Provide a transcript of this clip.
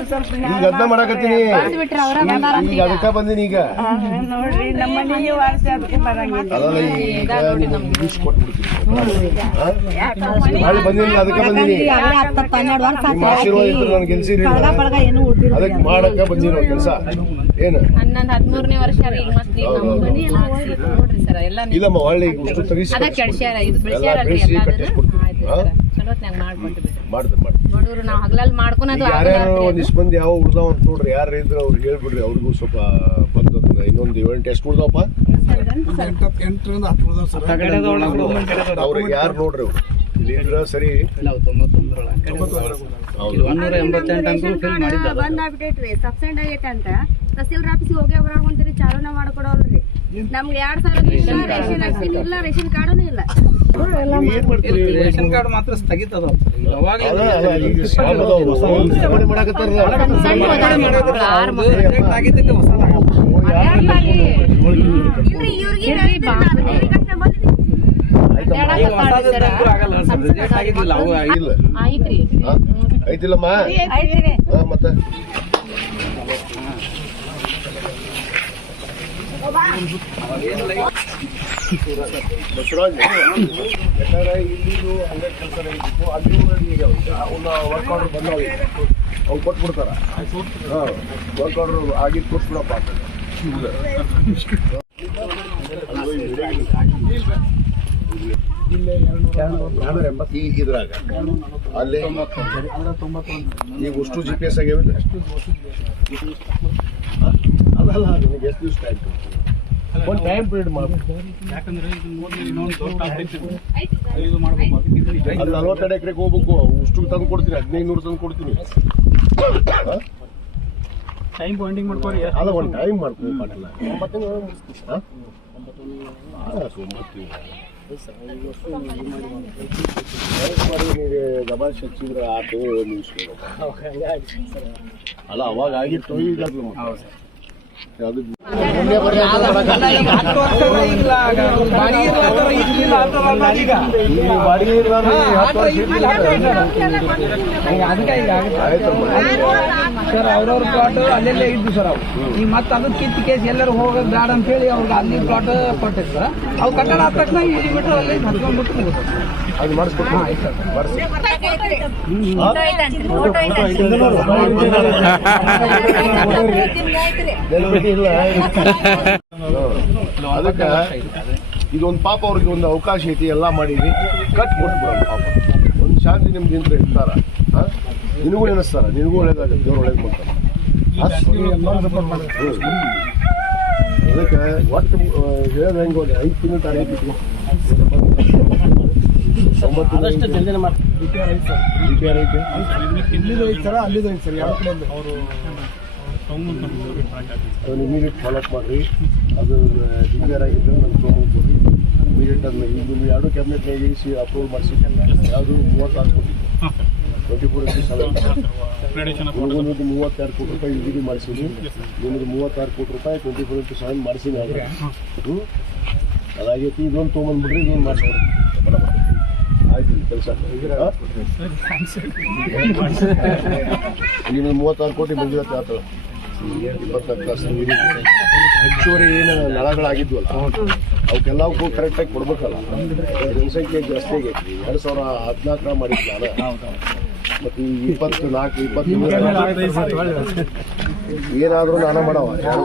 ಈಗ ಅದನ್ನ ಮಾಡಕತ್ತೀನಿ. ಈಗ ಅದಕ್ಕ ಬಂದೀನಿ ಈಗ. ನೋಡ್ರಿ ನಮ್ಮ ಮನೆಗೆ ವಾರಸಿ ಅದಕ್ಕೆ ಬರಂಗಿಲ್ಲ ಅದಲ್ಲ ಈಗ ನಿಮ್ಗೆ. ಇಂಗ್ಲೀಷ್ ಕೊಟ್ಬಿಡ್ತೀನಿ. ಹಾ? ಮಾಡಿ ಬಂದಿನಿ ಅದಕ್ಕೆ ಬಂದಿನಿ. ನಿಮ್ಮ ಆಶೀರ್ವಾದ ಇದ್ರೆ ನಾನು ಗೆಲ್ಸಿರಿ ಅದಕ್ಕೆ ಮಾಡಕ್ಕ ಬಂದಿರೋ ಕೆಲಸ. ಏನು? ಹನ್ನೊಂದು ಹದಿಮೂರನೇ ವರ್ಷ ರೀ ಈಗ ಮತ್ತೆ ನಮ್ಮ ಮನೆ ಎಲ್ಲ ನೋಡ್ರಿ ಸರ್ ಎಲ್ಲ ಇಲ್ಲಮ್ಮ ಒಳ್ಳೆ ಈಗ ಅದ ಕೆಡ್ಸ್ಯಾರ ಇದು ಬೆಳ್ಸ್ಯಾರಲ್ರಿ ಆಯ್ತು ಸರ್. ಬಡವ್ರು ನಾವು ಹಗಲಲ್ಲಿ ಮಾಡ್ಕೊಳೋದು ಈಗ ಯಾರ್ಯಾರು ಒಂದಿಷ್ಟು ಮಂದಿ ಯಾವ ಉಳ್ದಾವ ಅಂತ ನೋಡ್ರಿ ಯಾರು ಇದ್ರು ಅವ್ರು ಹೇಳ್ಬಿಡ್ರಿ ಅವ್ರಿಗೂ ಸ್ವಲ್ಪ ಇನ್ನೊಂದು ಟೆಸ್ಟ್ ಉಳ್ದಾವಪ್ಪ. ಅವ್ರಿಗೆ ಯಾರು ನೋಡ್ರಿ ಅವ್ರು? ಸರಿ ಒಂದೂರ ಎಂಬತ್ತೆಂಟು ಫಿಲ್ ಮಾಡಿದ್ದಾರೆ ಬಂದ್ ಆಗ್ಬಿಟ್ಟೈತ್ರಿ ಸಬ್ಸೆಂಡ್ ಆಗೈತೆ ಅಂತ. ತಹಸೀಲ್ದಾರ್ ಆಫೀಸಿಗೆ ಹೋಗಿ ಬರಾಕೊಂತೀರಿ ಚಾಲೂನ ಮಾಡ್ಕೊಡೋಲ್ರಿ. ನಮ್ಗೆ ಎರಡ್ ಸಾವಿರ ಇಲ್ಲ ರೇಷನ್ ಹಾಕ್ಸಿಲ್ಲ ಇಲ್ಲ ರೇಷನ್ ಕಾರ್ಡನು ಇಲ್ಲ. ರೇಷನ್ ಕಾರ್ಡ್ ಮಾತ್ರ ಸ್ಥಗಿತ ಹಾ? ಐತಿಲ್ಲಮ್ಮ ಮತ್ತೆ? ಇಲ್ಲಿದು ಕೆಲಸ ಅಲ್ಲಿ ಈಗ ಅವನ್ನ ವರ್ಕ್ ಆರ್ಡರ್ ಬಂದವ ಅವ್ರು ಕೊಟ್ಬಿಡ್ತಾರ ಹಾಂ ವರ್ಕ್ ಆರ್ಡರ್ ಆಗಿದ್ದು ಕೊಟ್ಬಿಡಪ್ಪ ಅಂತ ಇಲ್ಲ. ಎರಡ್ನೂರ ಎಂಬತ್ತು ಈ ಇದ್ರಾಗ ಅಲ್ಲಿ ಈಗ ಅಷ್ಟು ಜಿ ಪಿ ಎಸ್ ಆಗ್ಯಾವಿಲ್ಲ ಅಲ್ಲ ನಿಮಗೆ ಎಷ್ಟು ದಿವಸ ಟೈಮ್ ಒಂದು ಟೈಮ್ ಪೀರಿಯಡ್ ಮಾಡ್ಬೇಕು ನಲ್ವತ್ತೆರಡು ಎಕರೆಗೆ ಹೋಗ್ಬೇಕು. ಅಷ್ಟು ತಂದು ಕೊಡ್ತೀನಿ ಹದಿನೈದು ನೂರು ತಂದು ಕೊಡ್ತೀನಿ ಟೈಮ್ ಪಾಯಿಂಟಿಂಗ್ ಮಾಡ್ಕೊರಿ ಅಲ್ಲ ಒಂದು ಟೈಮ್ ಒಂಬತ್ತು ಹಚ್ಚಿದ್ರೆ ಆತು ಮುಗಿಸ್ಬೇಕು ಅಲ್ಲ ಅವಾಗ ಆಗಿತ್ತು ಈಗ ಅದು. ಅದು ಮೊನ್ನೆ ಬರ್ರಿ ಅಂತ. ಮಾಡಕ್ಕಾಗಲ್ಲ. ಈ ಬಾಡಿಗೆ ಇರ್ಲಾರ್ದು ಈ ಹತ್ತು ವರ್ಷ ಇರ್ಲಿಲ್ಲ ಆಯ್ತಮ್ಮ ಸರ್ ಅವ್ರವ್ರ ಪ್ಲಾಟ್ ಅಲ್ಲೆಲ್ಲೇ ಇದ್ದು ಸರ್ ಅವು ಈಗ ಮತ್ತೆ ಅದಕ್ಕೆ ಕಿತ್ತು ಕೇಸ್ ಎಲ್ಲರೂ ಹೋಗೋದು ಬ್ಯಾಡ ಅಂತ. ಹೇಳಿ ಅವ್ರಿಗೆ ಅಲ್ಲಿ ಪ್ಲಾಟ್ ಕೊಟ್ಟಿತ್ತು ಸರ್ ಅವು ಕಟ್ಟಡ ಆದ ತಕ್ಷಣ ಈ ಮೀಟರ್ ಅಲ್ಲಿ ಹತ್ಕೊಂಡ್ಬಿಟ್ಟು ಅದು ಮಾಡಿಸ್ಕೊಡ್ತೀನಿ ಮಾಡಿಸಿ ಇಲ್ಲ ಅದಕ್ಕೆ ಇದೊಂದು ಪಾಪ ಅವ್ರಿಗೆ ಒಂದು ಅವಕಾಶ ಐತಿ ಎಲ್ಲ ಮಾಡೀವಿ ಕಟ್ ಕೊಟ್ಬಿಡೋಣ ಪಾಪ. ಒಂದು ಶಾಂತಿ ನಿಮ್ಗೆ ಇಂತ ಇರ್ತಾರ? ನಿನಗೂ ನೆನೆಸ್ತಾರ ನಿನಗೂ ಒಳ್ಳೇದಾಗುತ್ತೆ ದೇವ್ರು ಒಳ್ಳೇದು ಮಾಡ್ತಾರ. ಹ್ಮ್. ಅದಕ್ಕೆ ಒಟ್ಟು ಹೇಳೋದು ಹೆಂಗೆ ಒಂದು ಐದು ತಿಂಗಳು ತಾರೀಕು ಬಿಟ್ಟು ಒಂಬತ್ತು ಜಲ್ದಿನ ಮಾಡಿ. ಐತೆ. ಇಲ್ಲಿದು ಐತೆ ಸರ್ ಅಲ್ಲಿದು ಐತೆ ಸರ್ ಯಾವ ಕಡೆ ಅವರು ಅದನ್ನು ಇಮಿಡಿಯೇಟ್ ಫಾಲೋಅಪ್ ಮಾಡಿರಿ. ಅದು ಡಿಕ್ಲೇರ್ ಆಗಿದ್ದರೆ ನನ್ನ ತೊಗೊಂಡು ಕೊಡಿ ಇಮಿಡಿಯೇಟ್ ಅದನ್ನ ಈಗ ನೀವು ಎರಡು ಕ್ಯಾಬಿನೆಟ್ನಾಗ ಇರಿಸಿ ಅಪ್ರೂವ್ ಮಾಡಿಸಿ ಯಾವುದು ಮೂವತ್ತಾರು ಕೋಟಿ ಟ್ವೆಂಟಿ ಫೋರ್ ಇಂಟು ಹುಡುಗನದು ಮೂವತ್ತಾರು ಕೋಟಿ ರೂಪಾಯಿ ಯುಜಿಡಿ ಮಾಡಿಸಿದ್ವಿ. ನಿಮ್ಮದು ಮೂವತ್ತಾರು ಕೋಟಿ ರೂಪಾಯಿ ಟ್ವೆಂಟಿ ಫೋರ್ ಇಂಟು ಸೆವೆನ್ ಮಾಡಿಸಿನಿ ಆದರೆ. ಹ್ಞೂ ಅದಾಗೈತಿ ಇದೊಂದು ತೊಗೊಂಬಂದ್ಬಿಡ್ರಿ ಇದೊಂದು ಮಾಡಿಸ್ಕೊಡಿ ಆಯ್ತು ಕೆಲಸ. ನಿಮಗೆ ಮೂವತ್ತಾರು ಕೋಟಿ ಬಂದಿರತ್ತೆ ಆತ ಇಪ್ಪತ್ನಾಲ್ಕು ತಾಸು ನೀರು ಹೆಚ್ಚುವರಿ ಏನು ನಳಗಳಾಗಿದ್ವಲ್ಲ ಅವಕ್ಕೆಲ್ಲವಕ್ಕೂ ಕರೆಕ್ಟಾಗಿ ಕೊಡ್ಬೇಕಲ್ಲ. ಜನಸಂಖ್ಯೆ ಜಾಸ್ತಿ ಆಗೈತಿ ಎರಡು ಸಾವಿರ ಹದಿನಾಲ್ಕರ ಮಾಡಿದ್ದ ಮತ್ತು ಈ ಇಪ್ಪತ್ತು ನಾಲ್ಕು, ಇಪ್ಪತ್ತು ಏನಾದರೂ ನಾನು ಮಾಡವ. ಯಾರು